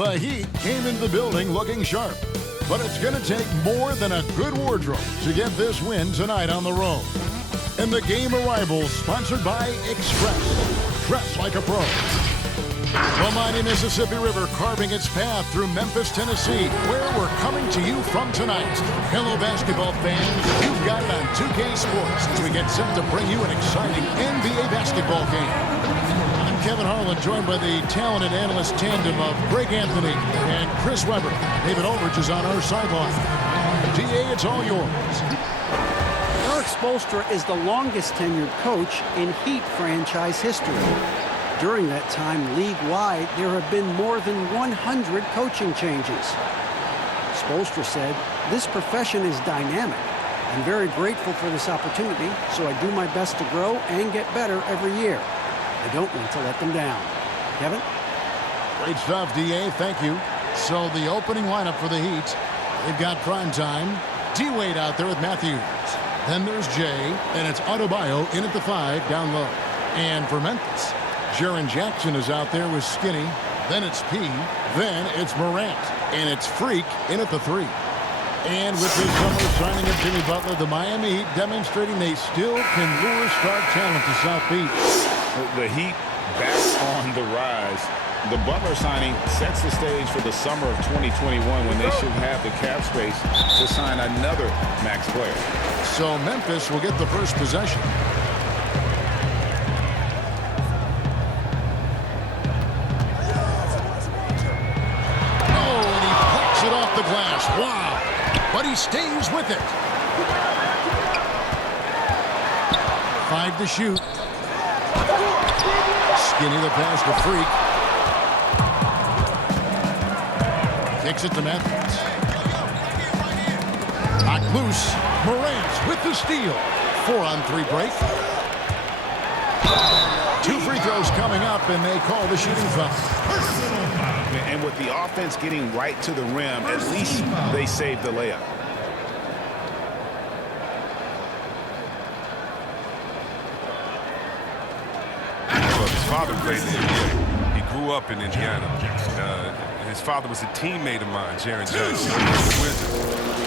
The Heat came into the building looking sharp, but it's going to take more than a good wardrobe to get this win tonight on the road. And the game arrivals sponsored by Express. Dress like a pro. The mighty Mississippi River carving its path through Memphis, Tennessee, where we're coming to you from tonight. Hello, basketball fans. You've got it on 2K Sports as we get set to bring you an exciting NBA basketball game. I'm Kevin Harlan, joined by the talented analyst tandem of Greg Anthony and Chris Webber. David Aldridge is on our sideline. DA, it's all yours. Erik Spoelstra is the longest tenured coach in Heat franchise history. During that time, league-wide, there have been more than 100 coaching changes. Spoelstra said, "This profession is dynamic. I'm very grateful for this opportunity, so I do my best to grow and get better every year. I don't want to let them down." Kevin? Great stuff, DA. Thank you. So the opening lineup for the Heat, they've got primetime. D-Wade out there with Matthews. Then there's Jay, and it's Adebayo in at the 5 down low. And for Memphis, Jaren Jackson is out there with Skinny. Then it's P. Then it's Morant. And it's Freak in at the 3. And with this summer signing of Jimmy Butler, the Miami Heat demonstrating they still can lure star talent to South Beach. The Heat back on the rise. The Butler signing sets the stage for the summer of 2021 when they should have the cap space to sign another max player. So Memphis will get the first possession. Oh, and he plucks it off the glass. Wow. But he stays with it. 5 to shoot. Skinny the pass to Freak. Kicks it to Matthews. Knocked loose. Morant with the steal. 4-on-3 break. 2 free throws coming up, and they call the shooting foul. And with the offense getting right to the rim, at least they saved the layup. His father played in the NBA. He grew up in Indiana. His father was a teammate of mine, Jaren Jackson.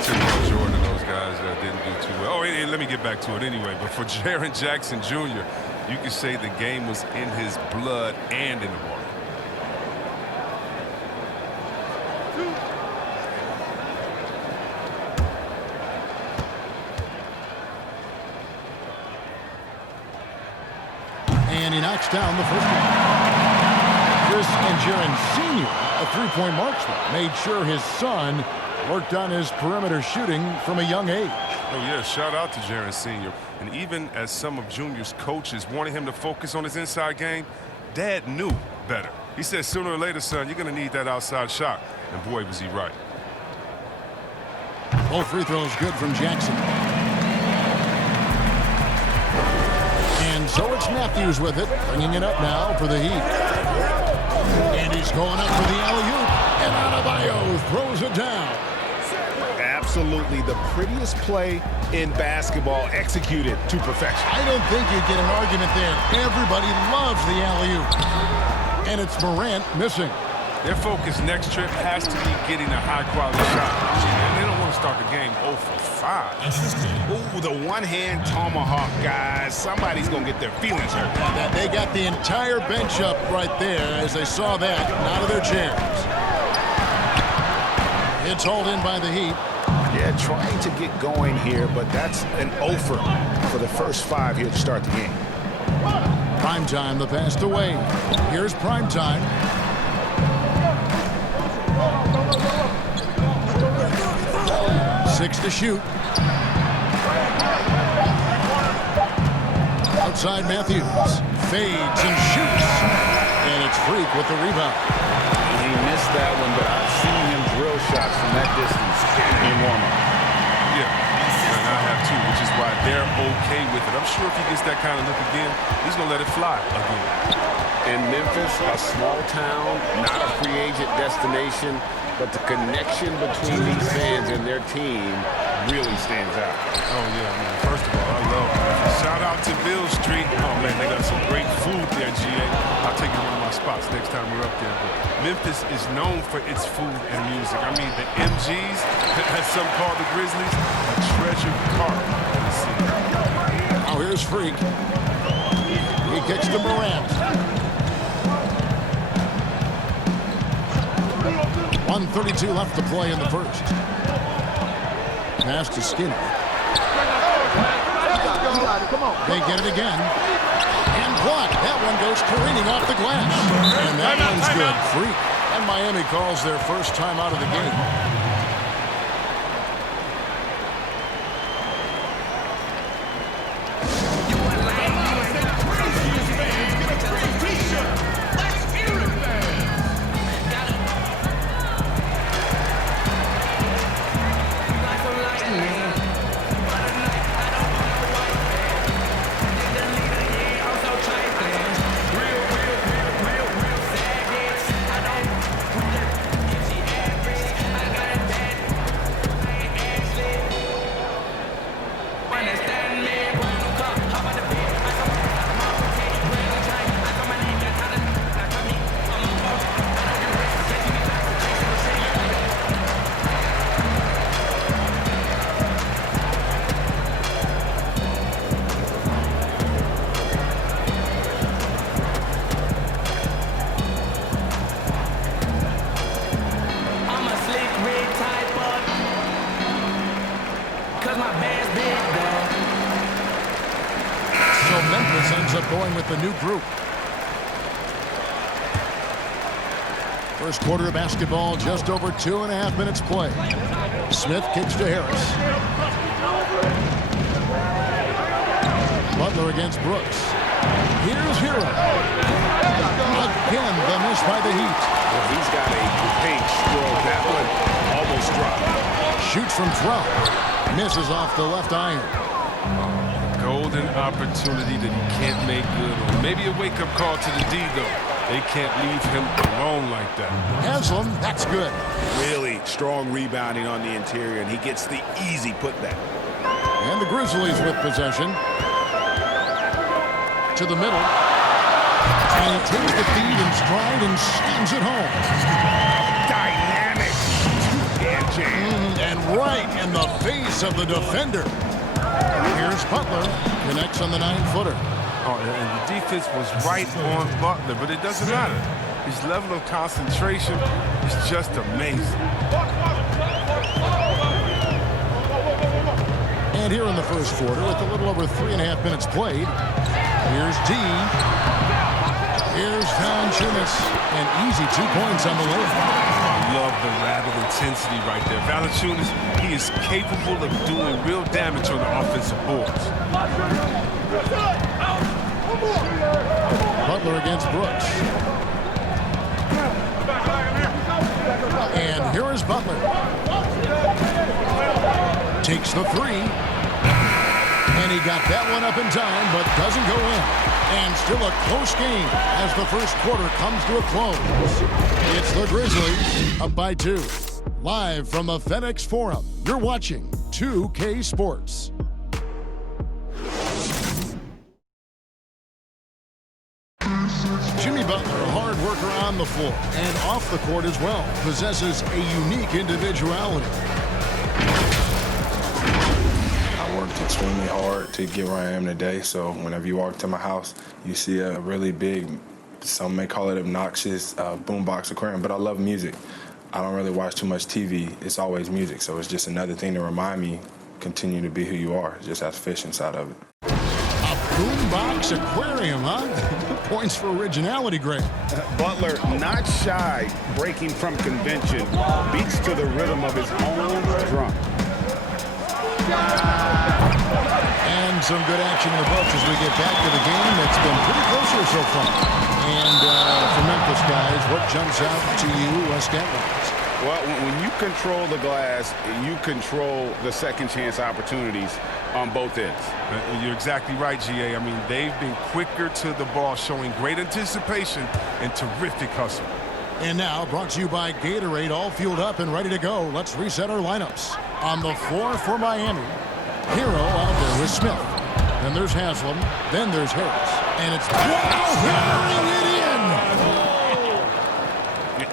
Tim Jordan and those guys didn't do too well. Oh, hey, let me get back to it anyway. But for Jaren Jackson Jr., you could say the game was in his blood and in the water. And he knocks down the first one. Chris and Jaren Sr., a three-point marksman, made sure his son worked on his perimeter shooting from a young age. Oh, yeah, shout out to Jaren Sr. And even as some of Junior's coaches wanted him to focus on his inside game, Dad knew better. He said, sooner or later, son, you're going to need that outside shot. And boy, was he right. Both free throws good from Jackson. And so it's Matthews with it, bringing it up now for the Heat. And he's going up for the alley-oop. And Adebayo throws it down. Absolutely the prettiest play in basketball, executed to perfection. I don't think you'd get an argument there. Everybody loves the alley-oop. And it's Morant missing. Their focus next trip has to be getting a high-quality shot. And they don't want to start the game 0 for 5. Ooh, the one-hand tomahawk, guys. Somebody's going to get their feelings hurt. They got the entire bench up right there as they saw that and out of their chairs. It's hauled in by the Heat. Yeah, trying to get going here, but that's an offer for the first 5 here to start the game. Primetime, the pass away. Here's Primetime. Six to shoot. Outside Matthews. Fades and shoots. And it's Freak with the rebound. He missed that one, but I've seen him drill shots from that distance in warm-up. Yeah, and I have too, which is why they're okay with it. I'm sure if he gets that kind of look again, he's going to let it fly again. In Memphis, a small town, not a free agent destination, but the connection between these fans and their team really stands out. Oh, yeah, I mean, first of all, I love Memphis. Shout out to Bill Street. Oh, man, they got some great food there, GA. I'll take you to one of my spots next time we're up there. But Memphis is known for its food and music. I mean, the MGs, as some call the Grizzlies, a treasured part of the city. Now here's Freak. He kicks to Morant. 1:32 left to play in the first. Pass to Skinner. They get it again. And blocked. That one goes careening off the glass. And that one's good. Freak. And Miami calls their first time out of the game. Memphis ends up going with the new group. First quarter of basketball, just over 2.5 minutes play. Smith kicks to Harris. Butler against Brooks. Here's Hero. Again, the miss by the Heat. Well, he's got a great stroke. That one almost dropped. Shoots from 12. Misses off the left iron. Golden opportunity that he can't make good on. Maybe a wake-up call to the D, though. They can't leave him alone like that. Haslam, that's good. Really strong rebounding on the interior, and he gets the easy putback. And the Grizzlies with possession. To the middle. And he takes the feed in stride and slams it home. Dynamic. And jam. And right in the face of the defender. Here's Butler. Connects on the 9-footer. Oh, and the defense was right on Butler, but it doesn't matter. His level of concentration is just amazing. And here in the first quarter, with a little over 3.5 minutes played, here's D. Here's Valanciunas, and easy 2 points on the layup. Love the rapid intensity right there. Valanciunas, he is capable of doing real damage on the offensive boards. Butler against Brooks. And here is Butler. Takes the three. And he got that one up in time, but doesn't go in. And still a close game as the first quarter comes to a close. It's the Grizzlies up by 2. Live from the FedEx Forum, you're watching 2K Sports. Jimmy Butler, a hard worker on the floor and off the court as well, possesses a unique individuality. I worked extremely hard to get where I am today, so whenever you walk to my house, you see a really big, some may call it obnoxious, boombox aquarium, but I love music. I don't really watch too much TV. It's always music, so it's just another thing to remind me, continue to be who you are, just has fish inside of it. A boombox aquarium, huh? Points for originality, Greg. Butler, not shy, breaking from convention, beats to the rhythm of his own drum. And some good action in the books as we get back to the game that's been pretty close here so far. And for Memphis guys, what jumps out to you, stat-wise? Well, when you control the glass, you control the second chance opportunities on both ends. You're exactly right, GA. I mean, they've been quicker to the ball, showing great anticipation and terrific hustle. And now, brought to you by Gatorade, all fueled up and ready to go. Let's reset our lineups. On the floor for Miami, Hero out there with Smith. Then there's Haslam. Then there's Harris. And it's hammering it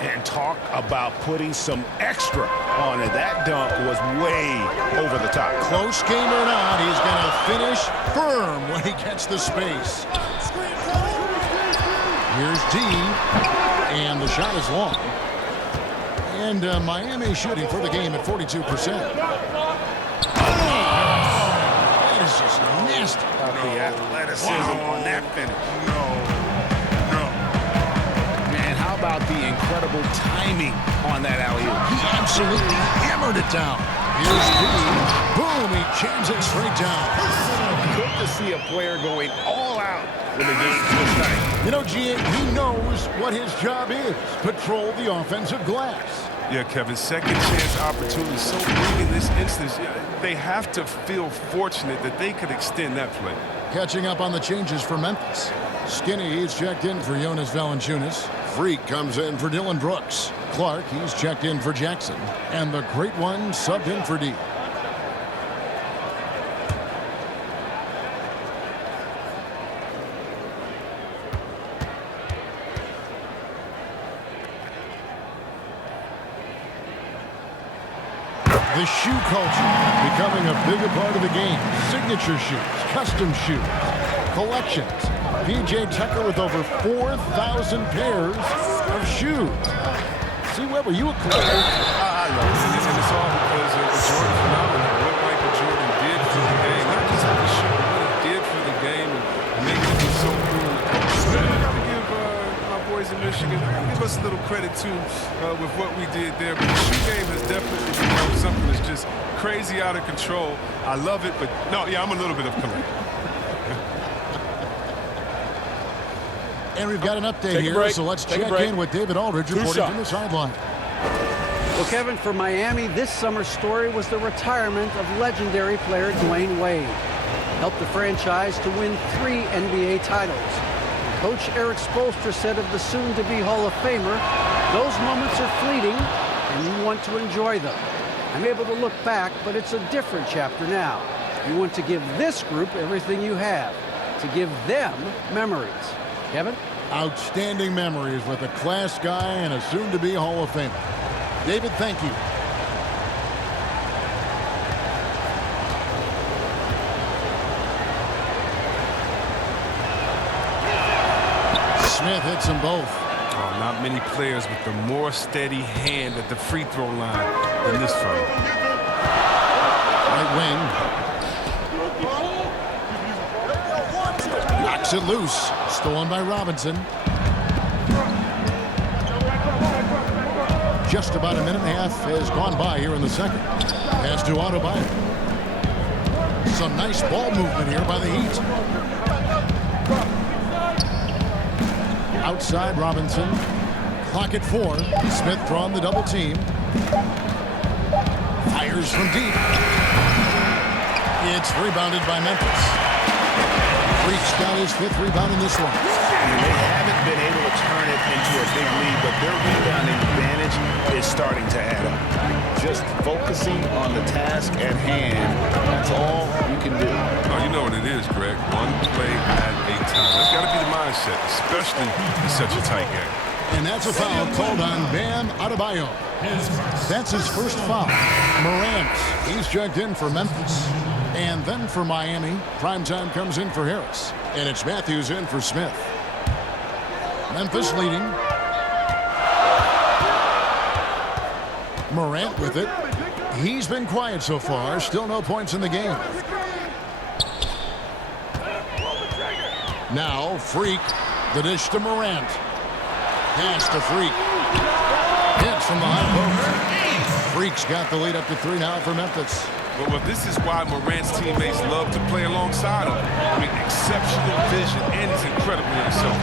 in. And talk about putting some extra on it. That dunk was way over the top. Close game or not, he's going to finish firm when he gets the space. Here's D. And the shot is long. And Miami shooting for the game at 42%. That is just nasty. The athleticism on that finish. And how about the incredible timing on that alley-oop? He absolutely hammered it down. Here's D. Boom, he jams it straight down. Good to see a player going all out in the game this night. You know, G, he knows what his job is. Patrol the offensive glass. Yeah, Kevin, second chance opportunity so big in this instance. They have to feel fortunate that they could extend that play. Catching up on the changes for Memphis. Skinny, he's checked in for Jonas Valanciunas. Freak comes in for Dylan Brooks. Clark, he's checked in for Jackson. And the great one subbed in for D. The shoe culture becoming a bigger part of the game. Signature shoes, custom shoes, collections. PJ Tucker with over 4,000 pairs of shoes. See, what were you a player? I love it. And it's all because of the Jordan phenomenon. What Michael Jordan did for the game. Not just for the shoe, but what he did for the game and making it so cool. I got to give my boys in Michigan, give us a little credit too with what we did there. But the shoe game has definitely become something that's just crazy out of control. I love it, but no, yeah, I'm a little bit of collector. And we've got an update here, so let's check in with David Aldridge reporting from the sideline. Well, Kevin, for Miami, this summer's story was the retirement of legendary player Dwyane Wade. Helped the franchise to win 3 NBA titles. Coach Eric Spoelstra said of the soon-to-be Hall of Famer, those moments are fleeting, and you want to enjoy them. I'm able to look back, but it's a different chapter now. You want to give this group everything you have, to give them memories. Kevin? Outstanding memories with a class guy and a soon-to-be Hall of Famer. David, thank you. Smith hits them both. Oh, not many players with the more steady hand at the free throw line than this fellow. Right wing. Knocks it loose. Stolen by Robinson. Just about a minute and a half has gone by here in the second. Pass to Adebayo. Some nice ball movement here by the Heat. Outside Robinson. Clock at 4. Smith drawing the double team. Fires from deep. It's rebounded by Memphis. Freak's got his 5th rebound in this one. They haven't been able to turn it into a big lead, but their rebounding advantage is starting to add up. Just focusing on the task at hand, that's all you can do. Oh, you know what it is, Greg. One play at a time. That's got to be the mindset, especially in such a tight game. And that's a foul called on Bam Adebayo. That's his first foul. Morant, he's checked in for Memphis. And then for Miami, primetime comes in for Harris. And it's Matthews in for Smith. Memphis leading. Morant with it. He's been quiet so far. Still no points in the game. Now, Freak. The dish to Morant. Pass to Freak. Hits from the high post. Freak's got the lead up to 3 now for Memphis. Well, this is why Morant's teammates love to play alongside him. I mean, exceptional vision, and he's incredibly unselfish.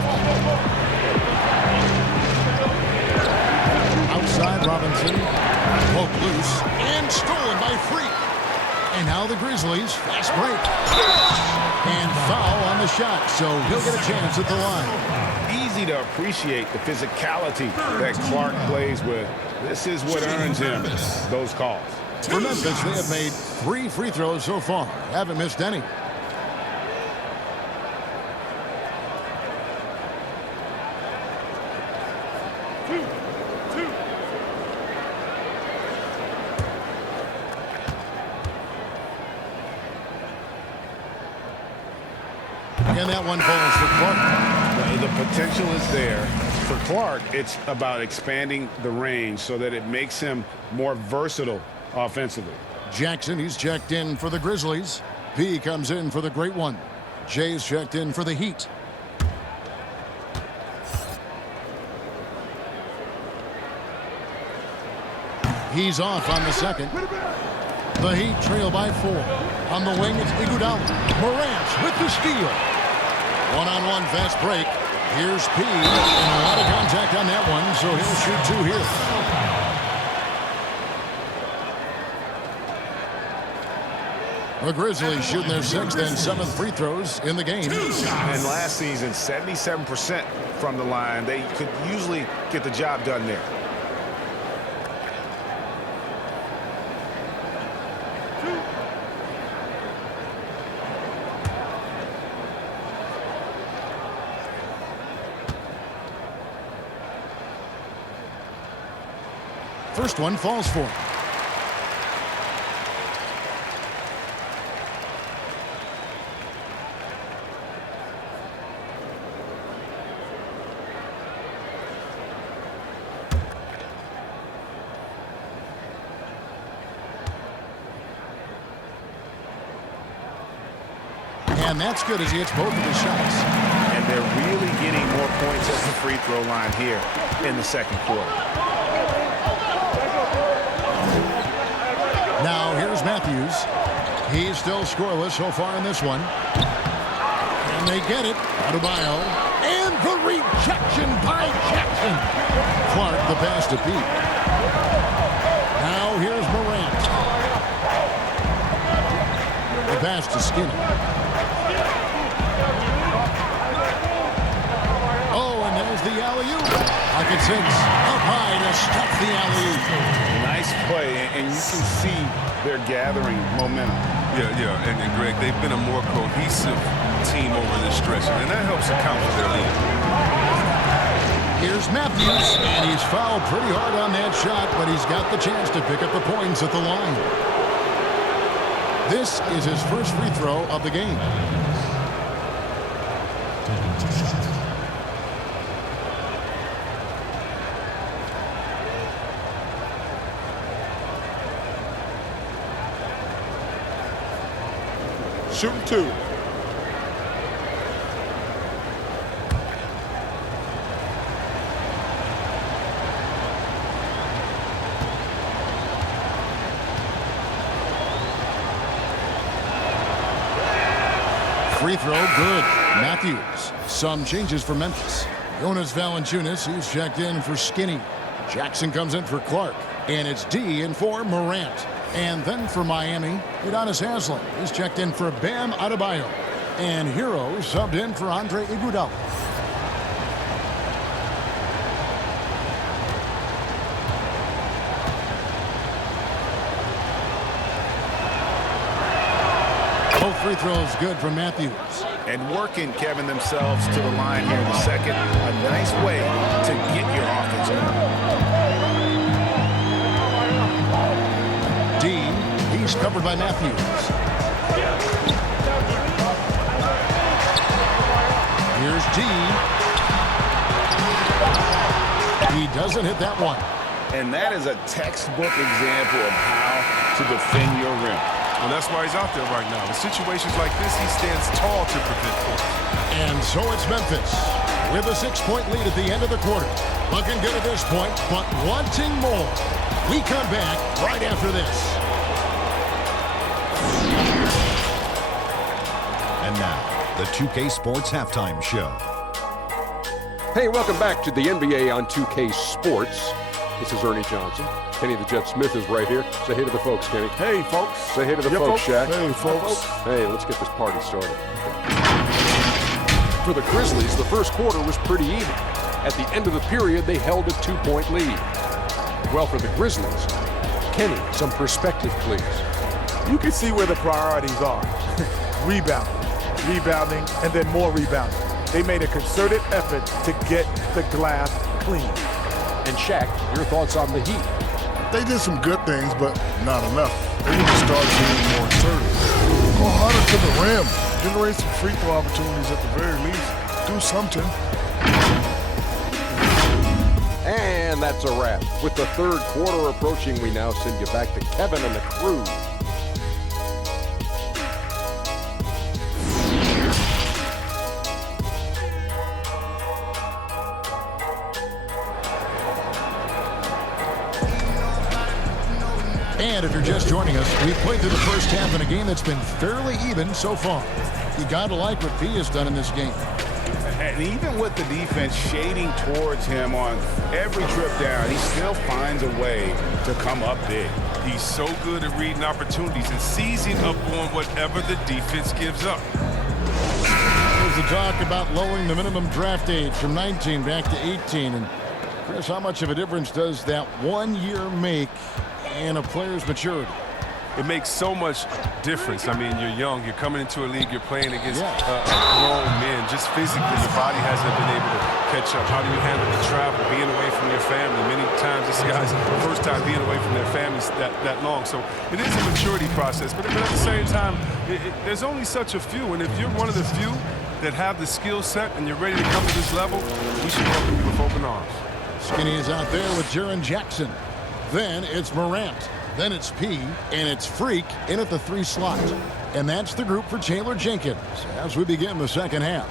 Outside Robinson. Poked loose. And stolen by Freak. And now the Grizzlies. Fast break. And foul on the shot, so he'll get a chance at the line. Easy to appreciate the physicality that Clark plays with. This is what earns him those calls. For Memphis, they have made 3 free throws so far. Haven't missed any. And that one falls for Clark. The potential is there. For Clark, it's about expanding the range so that it makes him more versatile offensively. Jackson, he's checked in for the Grizzlies. P comes in for the Great One. Jay's checked in for the Heat. He's off on the second. The Heat trail by 4. On the wing, it's Dieudonne. Morant with the steal. One-on-one fast break. Here's P. And a lot of contact on that one, so he'll shoot 2 here. The Grizzlies shooting their 6th and 7th free throws in the game. And last season, 77% from the line. They could usually get the job done there. First one falls for him. And that's good as he hits both of his shots. And they're really getting more points at the free throw line here in the second quarter. Now here's Matthews. He's still scoreless so far in this one. And they get it. Adebayo. And the rejection by Jackson. Clark the pass to Pete. Now here's Morant. The pass to Skinner. Oh, and there's the alley-oop. Pocket 6. Up high to stuff the alley-oop. Nice play, and you can see they're gathering momentum. Yeah, and Greg, they've been a more cohesive team over this stretch, and that helps account for their lead. Here's Matthews, and he's fouled pretty hard on that shot, but he's got the chance to pick up the points at the line. This is his first free throw of the game. Shooting 2. Free throw, good. Matthews. Some changes for Memphis. Jonas Valanciunas, he's checked in for Skinny. Jackson comes in for Clark. And it's D in for Morant. And then for Miami, Udonis Haslem is checked in for Bam Adebayo. And Hero subbed in for Andre Iguodala. Both free throws good from Matthews. And working, Kevin, themselves to the line here in the second. A nice way to get your offense on. He's covered by Matthews. Here's D. He doesn't hit that one. And that is a textbook example of how to defend your rim. Well, that's why he's out there right now. In situations like this, he stands tall to prevent points. And so it's Memphis with a 6-point lead at the end of the quarter. Looking good at this point, but wanting more. We come back right after this. And now, the 2K Sports Halftime Show. Hey, welcome back to the NBA on 2K Sports. This is Ernie Johnson. Kenny the Jet Smith is right here. Say hey to the folks, Kenny. Hey, folks. Say hey to the folks, Shaq. Hey, folks. Hey, let's get this party started. For the Grizzlies, the first quarter was pretty even. At the end of the period, they held a 2-point lead. Well, for the Grizzlies, Kenny, some perspective, please. You can see where the priorities are. Rebounding, and then more rebounding. They made a concerted effort to get the glass clean. And Shaq, your thoughts on the Heat? They did some good things, but not enough. They need to start being more assertive. Go harder to the rim. Generate some free throw opportunities at the very least. Do something. And that's a wrap. With the third quarter approaching, we now send you back to Kevin and the crew. And if you're just joining us, we've played through the first half in a game that's been fairly even so far. You got to like what P has done in this game. And even with the defense shading towards him on every trip down, he still finds a way to come up big. He's so good at reading opportunities and seizing up on whatever the defense gives up. There's the talk about lowering the minimum draft age from 19 back to 18. And Chris, how much of a difference does that 1 year make in a player's maturity? It makes so much difference. I mean, you're young, you're coming into a league, you're playing against grown men. Just physically, your body hasn't been able to catch up. How do you handle the travel, being away from your family? Many times this guy's first time being away from their families that long. So it is a maturity process, but at the same time, there's only such a few. And if you're one of the few that have the skill set and you're ready to come to this level, we should welcome you with open arms. Skinny is out there with Jaren Jackson. Then it's Morant. Then it's P, and it's Freak in at the 3 slot. And that's the group for Taylor Jenkins as we begin the second half.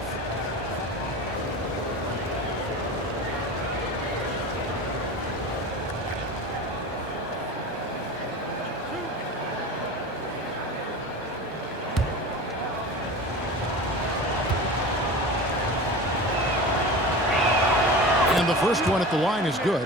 And the first one at the line is good.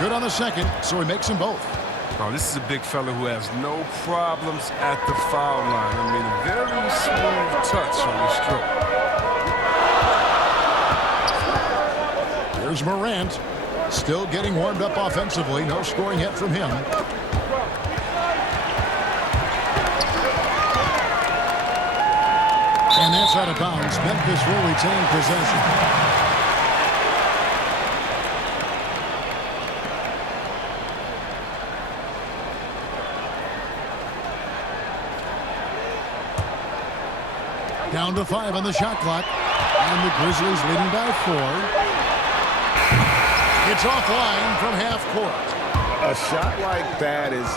Good on the second, so he makes them both. Oh, this is a big fella who has no problems at the foul line. I mean, a very smooth touch on the stroke. Here's Morant, still getting warmed up offensively. No scoring yet from him. And that's out of bounds. Memphis will retain possession. Down to 5 on the shot clock. And the Grizzlies leading by 4. It's offline from half court. A shot like that is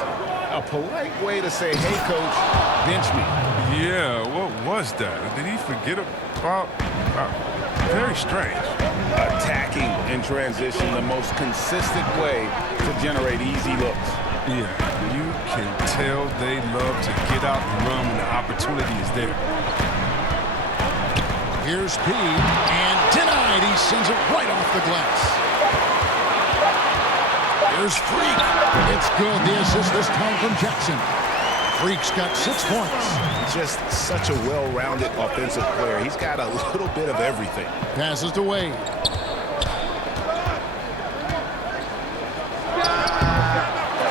a polite way to say, hey, coach, bench me. Yeah, what was that? Did he forget about? Very strange. Attacking in transition, the most consistent way to generate easy looks. Yeah, you can tell they love to get out and run when the opportunity is there. Here's P, and denied. He sends it right off the glass. Here's Freak. It's good. The assist this time from Jackson. Freak's got 6 points. Just such a well-rounded offensive player. He's got a little bit of everything. Passes to Wade.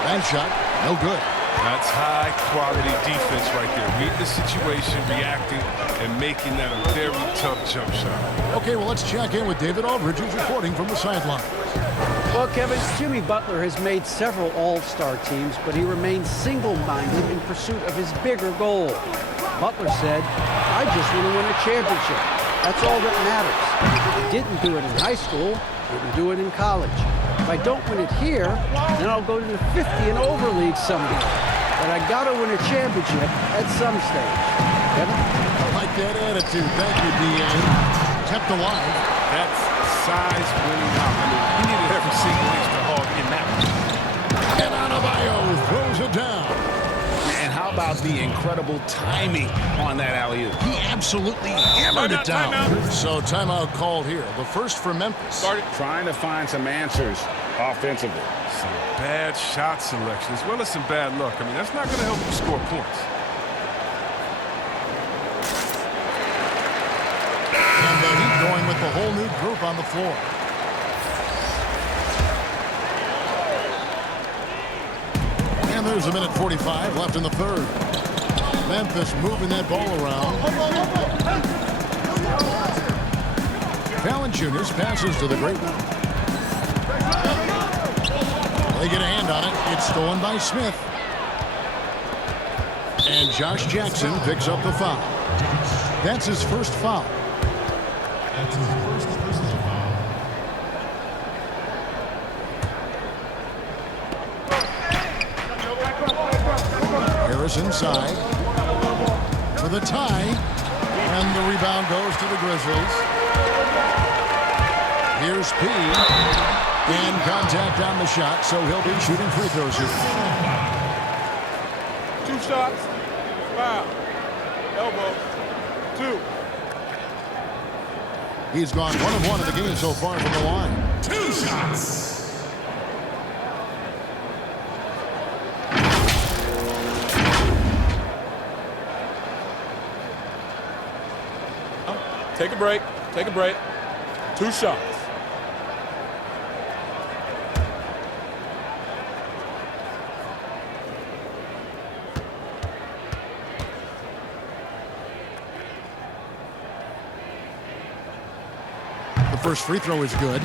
Bank shot, no good. That's high-quality defense right there. Read the situation, reacting, and making that a very tough jump shot. Okay, well, let's check in with David Aldridge, who's reporting from the sideline. Well, Kevin, Jimmy Butler has made several all-star teams, but he remains single-minded in pursuit of his bigger goal. Butler said, I just want to win a championship. That's all that matters. He didn't do it in high school, didn't do it in college. If I don't win it here, then I'll go to the 50 and over league someday. But I got to win a championship at some stage. Kevin? I like that attitude. Thank you, Dwyane. Kept alive. That's size winning out. I mean, he needed every single inch to hog in that one. And Adebayo throws it down. And how about the incredible timing on that alley-oop? He absolutely hammered it down. So timeout called here. The first for Memphis. Started trying to find some answers offensively. Some bad shot selection as well as some bad luck. I mean, that's not going to help you score points. And the Heat going with the whole new group on the floor. And there's a minute 45 left in the third. Memphis moving that ball around. Fallon Jr. passes to the great one. They get a hand on it. It's stolen by Smith. And Josh Jackson picks up the foul. That's his first foul. Harris inside for the tie, and the rebound goes to the Grizzlies. Here's P, and contact on the shot, so he'll be shooting free throws here. 2 shots, foul, elbow, 2. He's gone 1 of 1 in the game so far from the line. 2 shots. Take a break. Take a break. 2 shots. The first free throw is good.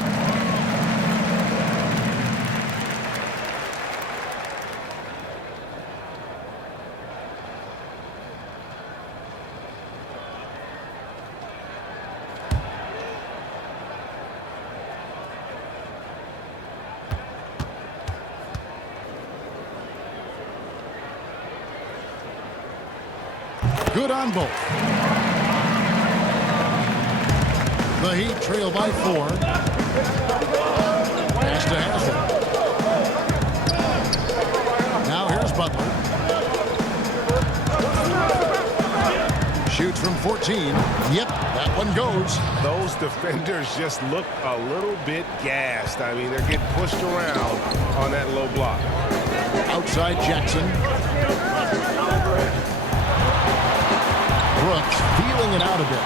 Good on both. The Heat trail by 4. Pass to Hazard. Now here's Butler. Shoots from 14. Yep, that one goes. Those defenders just look a little bit gassed. I mean, they're getting pushed around on that low block. Outside Jackson. Brooks feeling it out a bit.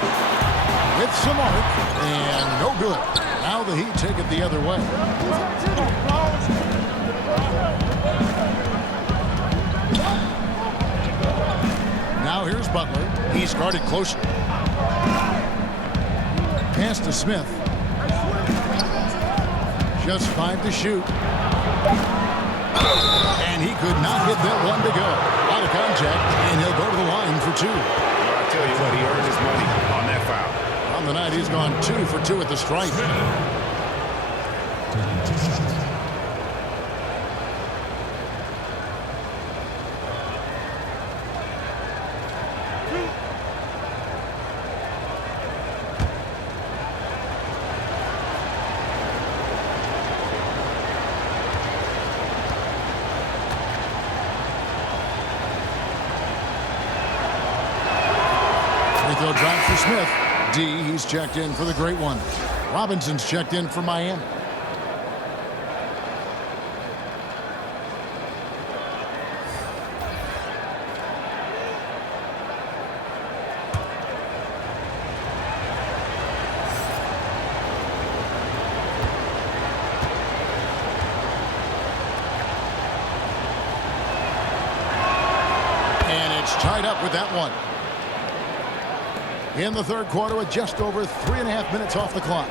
With some arc, and no good. Now the Heat take it the other way. Now here's Butler. He's guarded close. Pass to Smith. Just 5 to shoot. And he could not get that one to go. Out of contact, and he'll go to the line for 2. I tell you what, he earned his money on that foul. On the night, he's gone 2 for 2 at the stripe. Free throw drop for Smith. D, he's checked in for the great one. Robinson's checked in for Miami. And it's tied up with that one. In the third quarter with just over 3.5 minutes off the clock.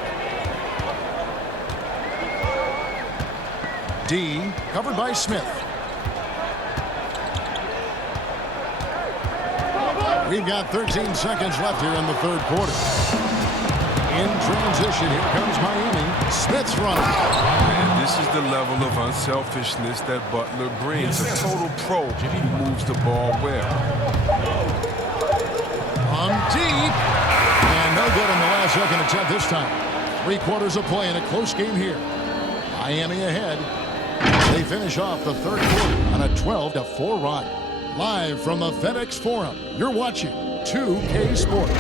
D covered by Smith. We've got 13 seconds left here in the third quarter. In transition, here comes Miami. Smith's running. And this is the level of unselfishness that Butler brings. A total pro who moves the ball well. On deep, and no good on the last second attempt this time. 3 quarters of play in a close game here. Miami ahead. They finish off the third quarter on a 12-4 run. Live from the FedEx Forum, you're watching 2K Sports.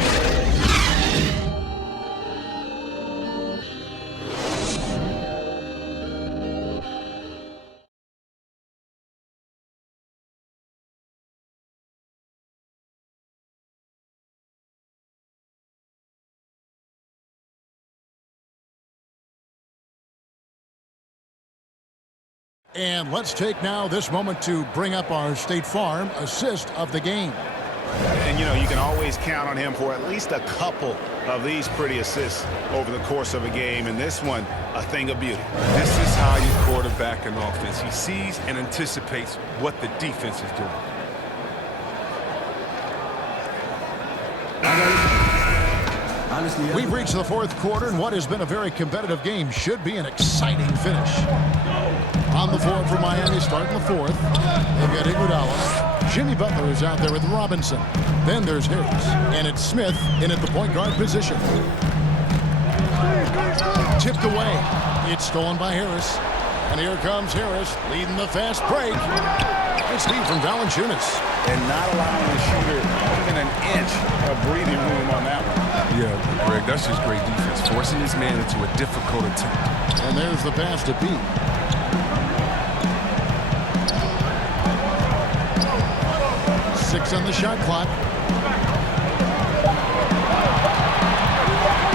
And let's take now this moment to bring up our State Farm assist of the game. And, you know, you can always count on him for at least a couple of these pretty assists over the course of a game. And this one, a thing of beauty. This is how you quarterback an offense. He sees and anticipates what the defense is doing. We've reached the fourth quarter, and what has been a very competitive game should be an exciting finish. On the floor for Miami, starting the fourth. They've got Dwyane. Jimmy Butler is out there with Robinson. Then there's Harris, and it's Smith in at the point guard position. Tipped away. It's stolen by Harris. And here comes Harris, leading the fast break. Good speed from Valanciunas. And not allowing the shooter even an inch of breathing room on that one. Yeah, Greg, that's just great defense, forcing his man into a difficult attempt. And there's the pass to B. Six on the shot clock.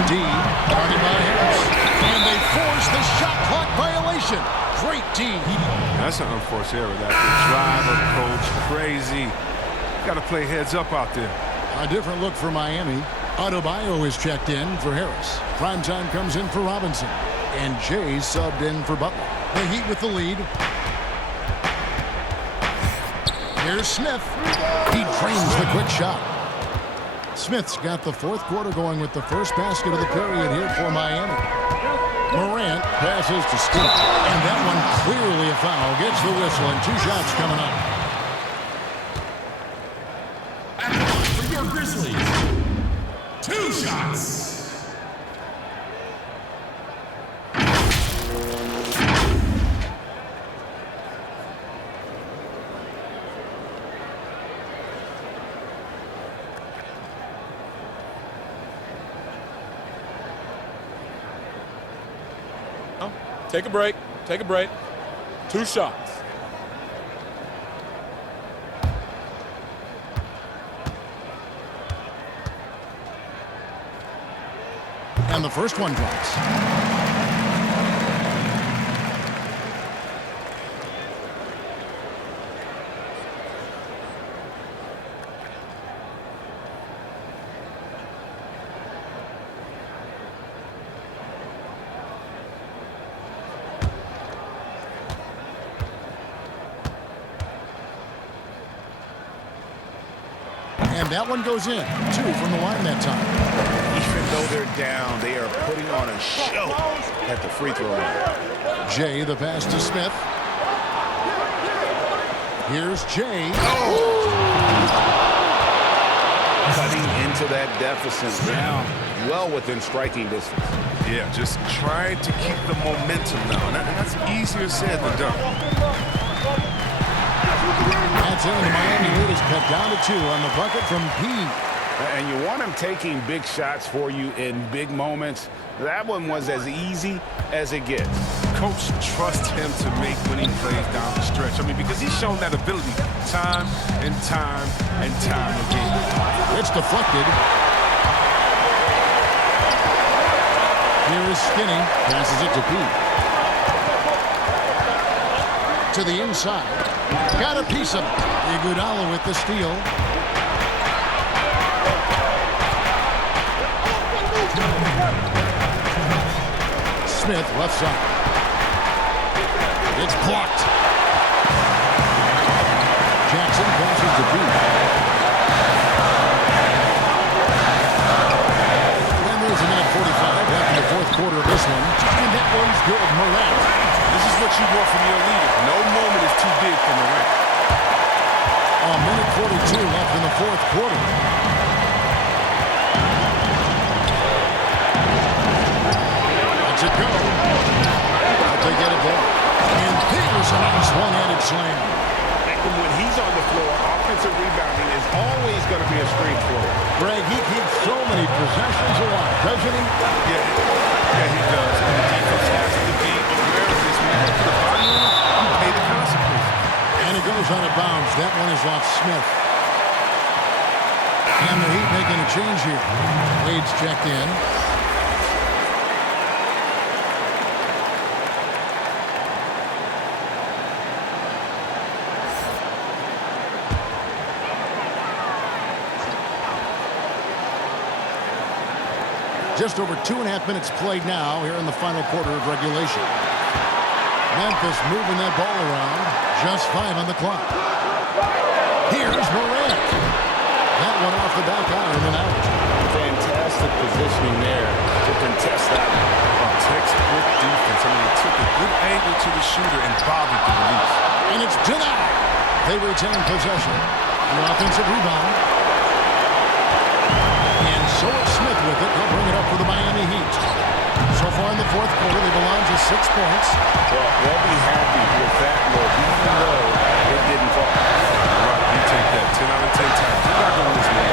D, guarded by Harris. And they force the shot clock violation. Great D. That's an unforced error. That could drive a coach crazy. Got to play heads up out there. A different look for Miami. Adebayo is checked in for Harris. Primetime comes in for Robinson. And Jay subbed in for Butler. The Heat with the lead. Here's Smith. He drains the quick shot. Smith's got the fourth quarter going with the first basket of the period here for Miami. Morant passes to Smith. And that one clearly a foul. Gets the whistle and 2 shots coming up. For your Grizzlies, 2 shots. Take a break. Take a break. 2 shots. And the first one drops. And that one goes in. 2 from the line that time. Even though they're down, they are putting on a show at the free throw line. Jay, the pass to Smith. Here's Jay. Cutting into that deficit now, well within striking distance. Yeah, just trying to keep the momentum now. And that's easier said than done. That's it, and the Miami lead is cut down to 2 on the bucket from P. And you want him taking big shots for you in big moments. That one was as easy as it gets. Coach trusts him to make winning plays down the stretch. I mean, because he's shown that ability time and time and time again. It's deflected. Here is Skinny. Passes it to P. To the inside. Got a piece of it. Iguodala with the steal. Smith left side. It's blocked. Jackson passes to B. And there's a minute 45 left in the fourth quarter of this one. And that one's good. Morant. This is what you want from your leader. No moment is too big for Morant. A minute 42 left in the fourth quarter. Let's it go. But they get it there. And there's a nice one-handed slam. And when he's on the floor, offensive rebounding is always going to be a strength for him. Greg, he keeps so many possessions alive, doesn't he? Yeah, he does. And the defense has to be aware of this, man. If you're fighting him, you pay the consequences. And it goes out of bounds. That one is off Smith. And the Heat making a change here. Wade's checked in. Just over 2.5 minutes played now here in the final quarter of regulation. Memphis moving that ball around. Just 5 on the clock. Here's Morant. That one off the back iron and out. Fantastic positioning there to contest that one. Textbook defense. I mean, it took a good angle to the shooter and bothered the release. And it's denied. They retain possession. An offensive rebound. And so it's Smith with it. He'll bring it up for the Miami Heat. So far in the fourth quarter, they belong to 6 points. Well, they'll be happy with that look, even though it didn't fall. Right, you take that 10 out of 10 times. You're not going to lose me.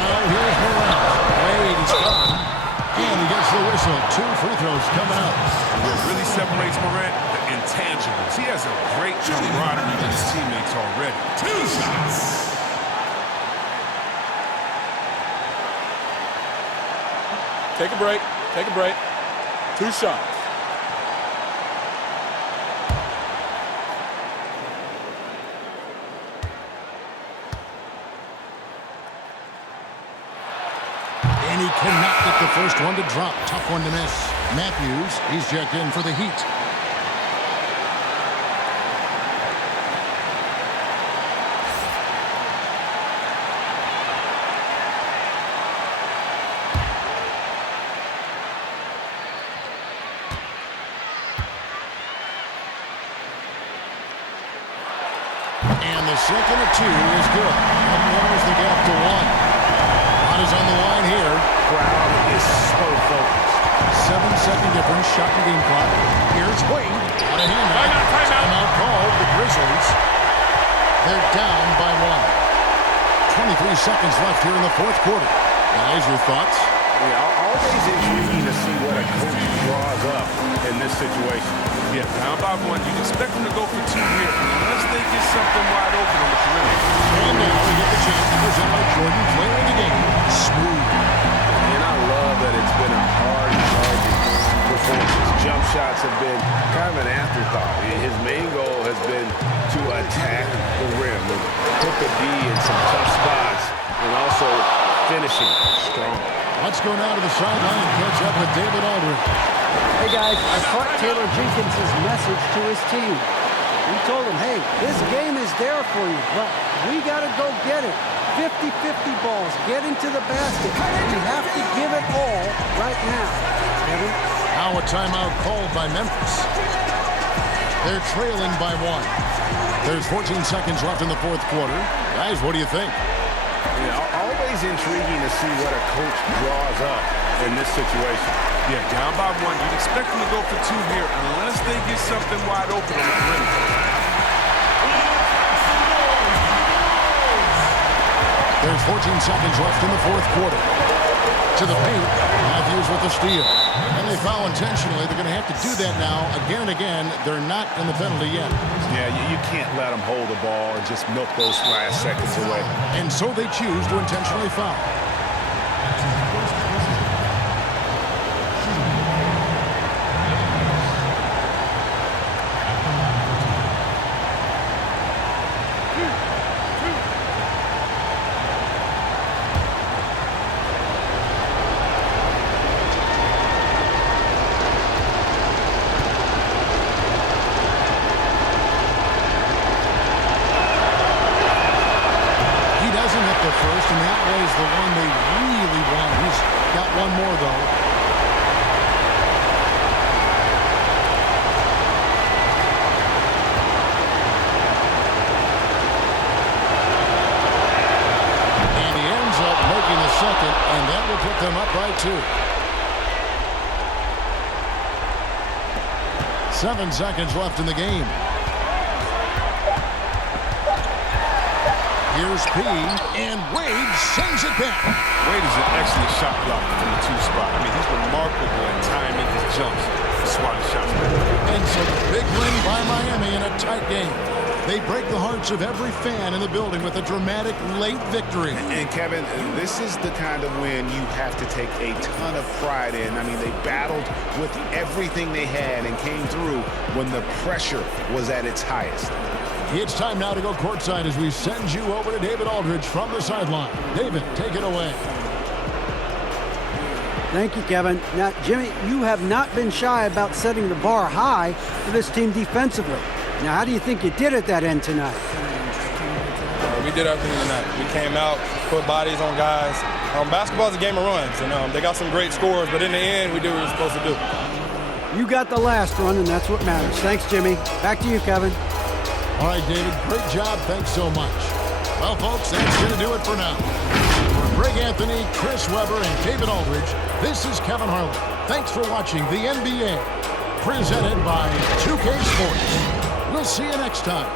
Now here's Morant. Wade, he's covered. And he gets the whistle. 2 free throws coming up. What really separates Morant? The intangibles. He has a great camaraderie with his teammates already. 2 shots. Take a break. Take a break. 2 shots. And he cannot get the first one to drop. Tough one to miss. Matthews, he's checked in for the Heat. And the second of 2 is good. And narrows the gap to 1. Is on the line here. Crowd is so focused. 7-second difference, shot and game clock. Here's Wade. Out of hand. Timeout called. The Grizzlies. They're down by 1. 23 seconds left here in the fourth quarter. Guys, your thoughts? Yeah, always intriguing to see what a coach draws up in this situation. Yeah, down by 1. You'd expect them to go for 2 here unless they get something wide open on the perimeter. And now we get the chance to present our Jordan player of the game. Smooth. And I love that it's been a hard-charging performance. Jump shots have been kind of an afterthought. His main goal has been to attack the rim and put the D in some tough spots and also finishing strong. Let's go now to the sideline and catch up with David Aldridge. Hey, guys, I caught Taylor Jenkins' message to his team. He told them, hey, this game is there for you, but we got to go get it. 50-50 balls, getting to the basket. We have to give it all right now. Kevin? Now a timeout called by Memphis. They're trailing by 1. There's 14 seconds left in the fourth quarter. Guys, what do you think? Yeah, always intriguing to see what a coach draws up in this situation. Yeah, down by 1. You'd expect them to go for 2 here unless they get something wide open on the perimeter. There's 14 seconds left in the fourth quarter. To the paint, Matthews with the steal. And they foul intentionally. They're going to have to do that now again and again. They're not in the penalty yet. Yeah, you can't let them hold the ball and just milk those last seconds away. And so they choose to intentionally foul. First, and that was the one they really want. He's got one more, though. And he ends up making the second, and that will put them up by 2. 7 seconds left in the game. Here's P, and Wade sends it back. Wade is an excellent shot blocker from the 2 spot. I mean, he's remarkable at timing his jumps and swatting shots back. And so big win by Miami in a tight game. They break the hearts of every fan in the building with a dramatic late victory. And Kevin, this is the kind of win you have to take a ton of pride in. I mean, they battled with everything they had and came through when the pressure was at its highest. It's time now to go courtside as we send you over to David Aldridge from the sideline. David, take it away. Thank you, Kevin. Now, Jimmy, you have not been shy about setting the bar high for this team defensively. Now, how do you think you did at that end tonight? We did everything tonight. We came out, put bodies on guys. Basketball is a game of runs, and they got some great scores, but in the end, we did what we were supposed to do. You got the last run, and that's what matters. Thanks, Jimmy. Back to you, Kevin. All right, David, great job. Thanks so much. Well, folks, that's going to do it for now. For Greg Anthony, Chris Webber, and David Aldridge, this is Kevin Harlan. Thanks for watching the NBA, presented by 2K Sports. We'll see you next time.